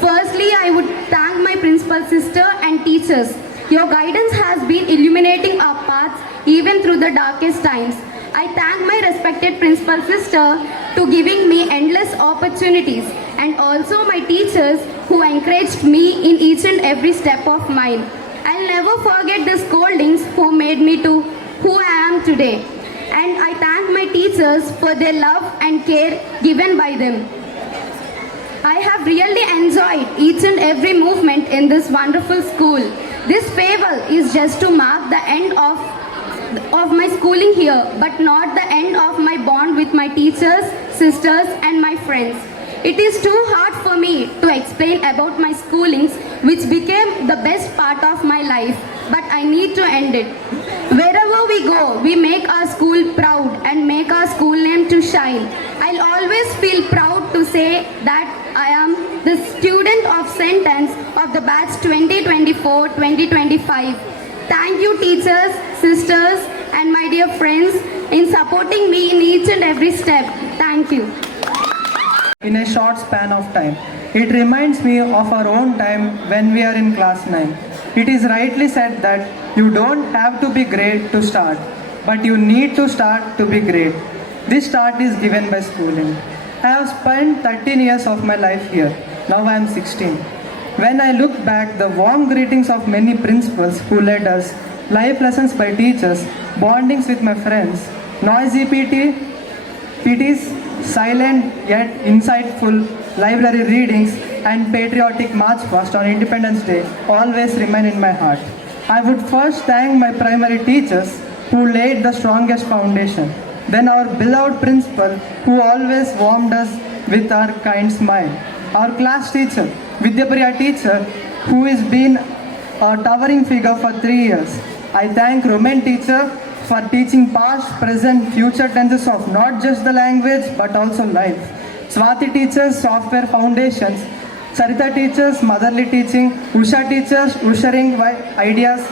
Firstly, I would thank my principal sister and teachers. Your guidance has been illuminating our paths even through the darkest times. I thank my respected principal sister to giving me endless opportunities, and also my teachers who encouraged me in each and every step of mine. I'll never forget the scoldings who made me to who I am today. And I thank my teachers for their love and care given by them. I have really enjoyed each and every movement in this wonderful school. This farewell is just to mark the end of my schooling here, but not the end of my bond with my teachers, sisters, and my friends. It is too hard for me to explain about my schoolings, which became the best part of my life, but I need to end it. Wherever we go, we make our school proud and make our school name to shine. I'll always feel proud to say that I am the student of sentence of the batch 2024-2025. Thank you, teachers, sisters, and my dear friends in supporting me in each and every step. Thank you. In a short span of time, it reminds me of our own time when we are in class 9. It is rightly said that you don't have to be great to start, but you need to start to be great. This start is given by schooling. I have spent 13 years of my life here. Now I am 16. When I look back, the warm greetings of many principals who led us, life lessons by teachers, bondings with my friends, noisy PTs, silent yet insightful library readings, and patriotic march past on Independence Day always remain in my heart. I would first thank my primary teachers who laid the strongest foundation. Then our beloved principal who always warmed us with our kind smile. Our class teacher, Vidyapriya teacher, who has been a towering figure for 3 years. I thank Roman teacher for teaching past, present, future tenses of not just the language but also life. Swati teachers, software foundations. Sarita teachers, motherly teaching. Usha teachers, ushering ideas.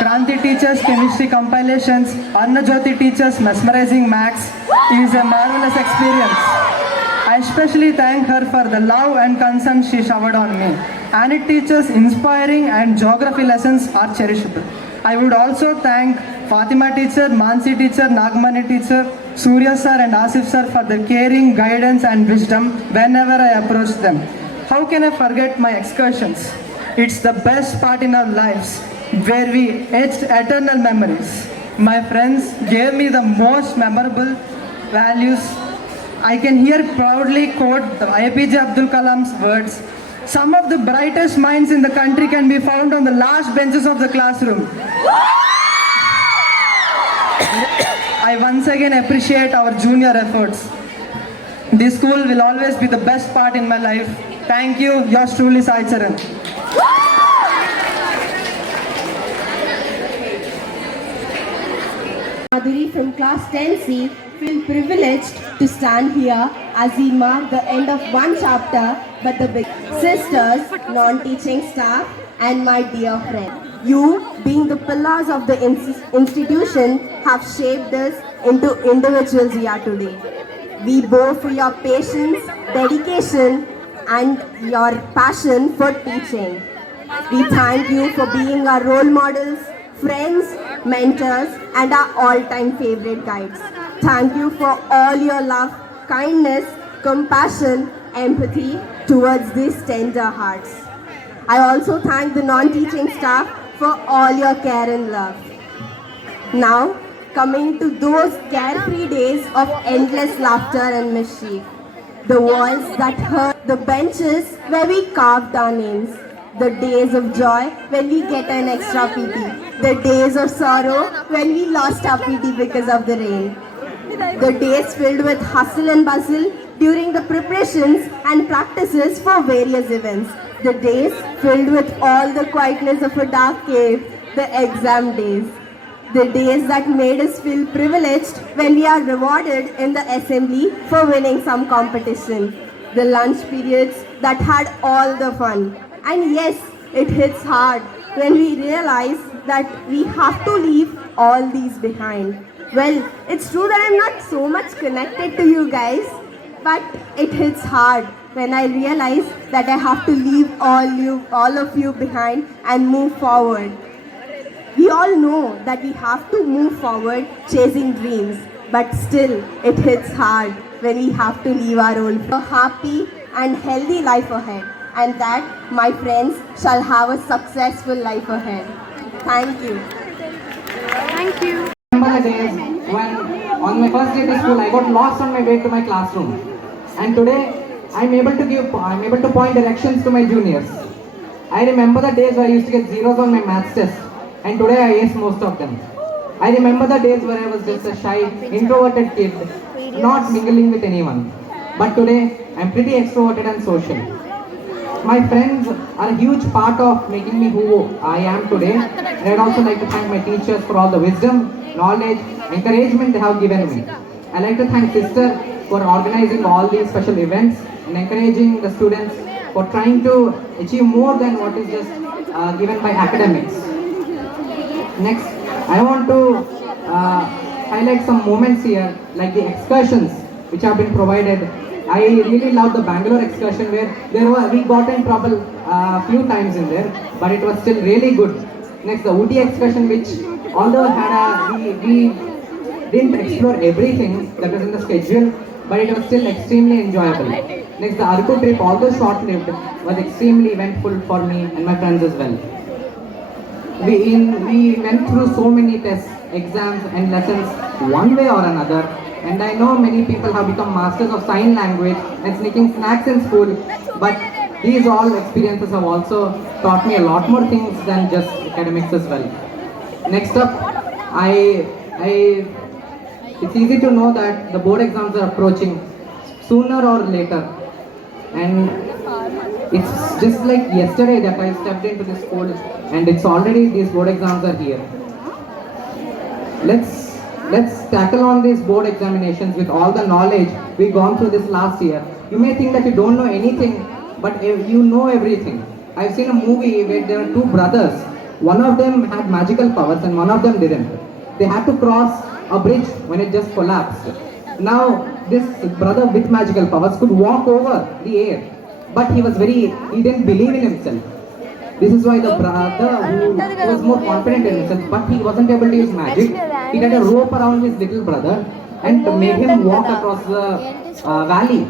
Kranti teacher's chemistry compilations, Anna Jyoti teacher's mesmerizing maths is a marvelous experience. I especially thank her for the love and concern she showered on me. Anit teacher's inspiring and geography lessons are cherishable. I would also thank Fatima teacher, Mansi teacher, Nagmani teacher, Surya sir and Asif sir for their caring, guidance and wisdom whenever I approach them. How can I forget my excursions? It's the best part in our lives where we etched eternal memories. My friends gave me the most memorable values. I can here proudly quote the APJ Abdul Kalam's words. Some of the brightest minds in the country can be found on the last benches of the classroom. I once again appreciate our junior efforts. This school will always be the best part in my life. Thank you, yours truly, Sai Charan. Madhuri from class 10C feel privileged to stand here as we mark the end of one chapter, but the big sisters, non-teaching staff and my dear friend. You, being the pillars of the institution, have shaped us into individuals we are today. We bow for your patience, dedication and your passion for teaching. We thank you for being our role models, friends, mentors and our all-time favorite guides. Thank you for all your love, kindness, compassion, empathy towards these tender hearts. I also thank the non-teaching staff for all your care and love. Now, coming to those carefree days of endless laughter and mischief. The walls that hurt, the benches where we carved our names. The days of joy when we get an extra PT. The days of sorrow when we lost our PT because of the rain. The days filled with hustle and bustle during the preparations and practices for various events. The days filled with all the quietness of a dark cave, the exam days. The days that made us feel privileged when we are rewarded in the assembly for winning some competition. The lunch periods that had all the fun. And yes, it hits hard when we realize that we have to leave all these behind. Well, it's true that I'm not so much connected to you guys, but it hits hard when I realize that I have to leave all of you behind and move forward. We all know that we have to move forward chasing dreams, but still it hits hard when we have to leave our own for a happy and healthy life ahead, and that, my friends, shall have a successful life ahead. Thank you. Thank you. I remember the days when on my first day to school I got lost on my way to my classroom, and today I'm able to point directions to my juniors. I remember the days where I used to get zeros on my maths test, and today I ace most of them. I remember the days where I was just a shy, introverted kid, not mingling with anyone. But today I'm pretty extroverted and social. My friends are a huge part of making me who I am today, and I'd also like to thank my teachers for all the wisdom, knowledge, encouragement they have given me. I'd like to thank Sister for organizing all these special events and encouraging the students for trying to achieve more than what is just given by academics. Next, I want to highlight some moments here, like the excursions which have been provided. I really love the Bangalore excursion where we got in trouble a few times in there, but it was still really good. Next, the Ooty excursion, which although we didn't explore everything that was in the schedule, but it was still extremely enjoyable. Next, the Arku trip, although short-lived, was extremely eventful for me and my friends as well. We went through so many tests, exams and lessons one way or another, and I know many people have become masters of sign language and sneaking snacks in school, but these all experiences have also taught me a lot more things than just academics as well. Next up, it's easy to know that the board exams are approaching sooner or later, and it's just like yesterday that I stepped into this school and it's already these board exams are here. Let's tackle on these board examinations with all the knowledge we've gone through this last year. You may think that you don't know anything, but you know everything. I've seen a movie where there are two brothers one of them had magical powers and one of them didn't. They had to cross a bridge when it just collapsed. Now, this brother with magical powers could walk over the air, but he didn't believe in himself. This is why the brother who was more confident in himself, but he wasn't able to use magic, he had a rope around his little brother and made him walk across the valley.